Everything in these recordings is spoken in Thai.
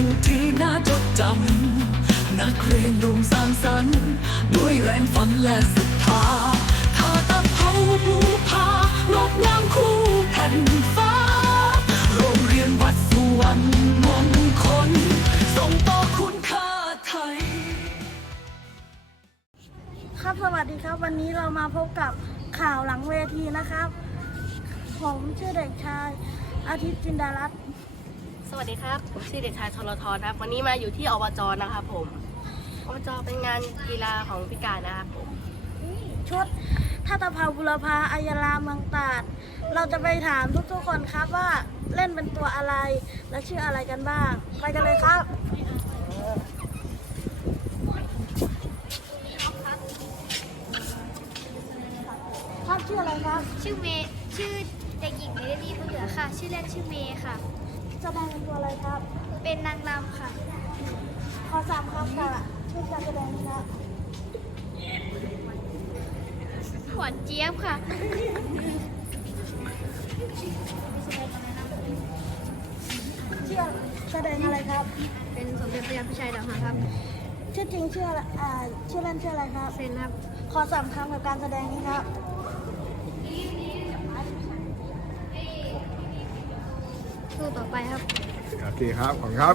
ิ่งที่น่าจดจำนักเรียนร่วมสร้างสรรค์ ด้วยแรงฝันและศรัทธาข้าตะเภาบูพารดน้ำคู่แผ่นฟ้า โรงเรียนวัดสุวรรค์มงคลส่งต่อคุณค่าไทย ครับสวัสดีครับ วันนี้เรามาพบกับข่าวหลังเวทีนะครับ ผมชื่อเด็กชายอาทิตย์จินดารัตน์ สวัสดีครับ ผมชื่อเด็กชายชลทรนะครับ วันนี้มาอยู่ที่อบจนะครับผม อบจเป็นงานกีฬาของพิการนะครับผม ชุดท่าตะเภาบุรพาอายาลาเมืองตราด เราจะไปถามทุกๆคนครับว่าเล่นเป็นตัวอะไรและชื่ออะไรกันบ้าง ไปกันเลยครับ ครับชื่ออะไรครับ ชื่อเมย์ชื่อเด็กหญิงเมเดลี่บุญเหลือค่ะ ชื่อเล่นชื่อเมย์ค่ะ แสดงเป็นตัวอะไรครับ เป็นนางรำค่ะ ขอสามคำค่ะชื่อการแสดงครับหวานเจี๊ยบค่ะชื่อแสดงอะไรครับ เป็นสมเด็จพระยาพิชัยดาวหางครับ ชื่อจริงชื่ออะไรอ่าชื่อเล่นชื่ออะไรครับ เซนครับ ขอสามคำกับการแสดงนี้ครับ สู้ต่อไปครับโอเคครับขอบคุณครับ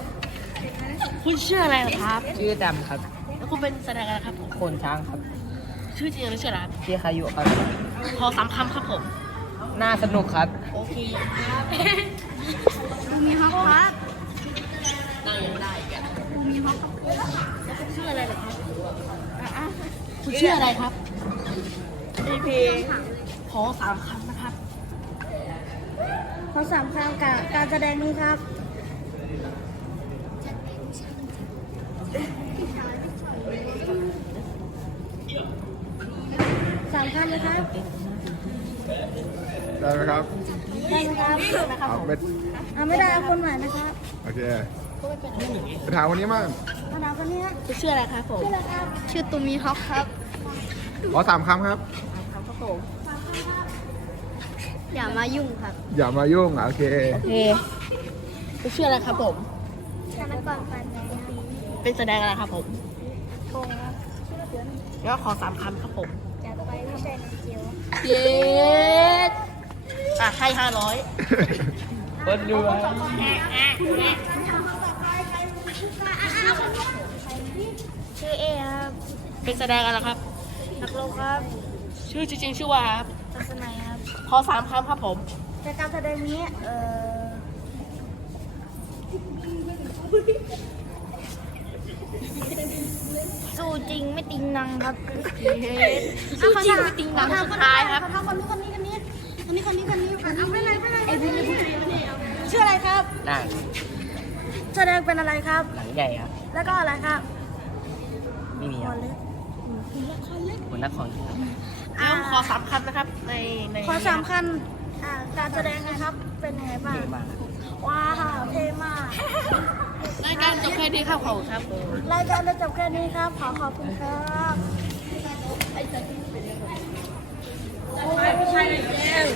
คุณชื่ออะไรเหรอครับ ชื่อดำครับ แล้วคุณเป็นแสดงอะไรครับผมคนช้างครับ ชื่อจริงหรือชื่ออะไรครับชื่อคายุครับ ขอสามคำครับผม น่าสนุกครับ โอเคครับมีฮอกครับนั่งยังไม่ได้อีกอะแล้วคุณชื่ออะไรเหรอครับคุณชื่ออะไรครับ EP ขอสามคำนะครับ ขอสามคำกับการแสดงนี้ครับสามคำเลยครับได้ไหมครับได้ไหมครับเอาไม่อ่าไม่ได้เอาคนใหม่นะครับโอเคไปถามวันนี้มั่งมาดามคนนี้ฮะคุณชื่ออะไรครับผมชื่ออะไรครับชื่อตูมีฮอกครับขอสามคำครับคำครับผม อย่ามายุ่งครับอย่ามายุ่งอะโอเคโอเคคุณชื่ออะไรครับผม ธนกรปันแดงเป็นแสดงอะไรครับผม โกงครับแล้วขอสามคำครับผม อย่าไปพิชัยนันเจียวเย้อะให้ห้าร้อยคนดูชื่อเอครับเป็นแสดงอะไรครับ นักลงครับ ชื่อจริงๆชื่อว่าครับทัศนัยครับ ขอสามคำครับผมจากการแสดงนี้เอ่อสู้จริงไม่ติงนังครับสู้จริงไม่ติงหนังสุดท้ายครับขอทำคนนี้คนนี้คนนี้คนนี้คนนี้คนนี้เอาไม่ไรไม่ไรไอ้บุญบุญชื่ออะไรครับหนังแสดงเป็นอะไรครับหนังใหญ่ครับ แล้วก็อะไรครับไม่มีครับ เล็กคนนักของครับแล้วขอสามคำนะครับ ในในขอสามคันอ่าการแสดงนะครับเป็นยังไงบ้างเท่มากครับว้าวเท่มากรายการจบแค่นี้ครับขอบคุณครับรายการจะจบแค่นี้ครับขอขอบคุณครับโอ้ยไม่ใช่แล้ว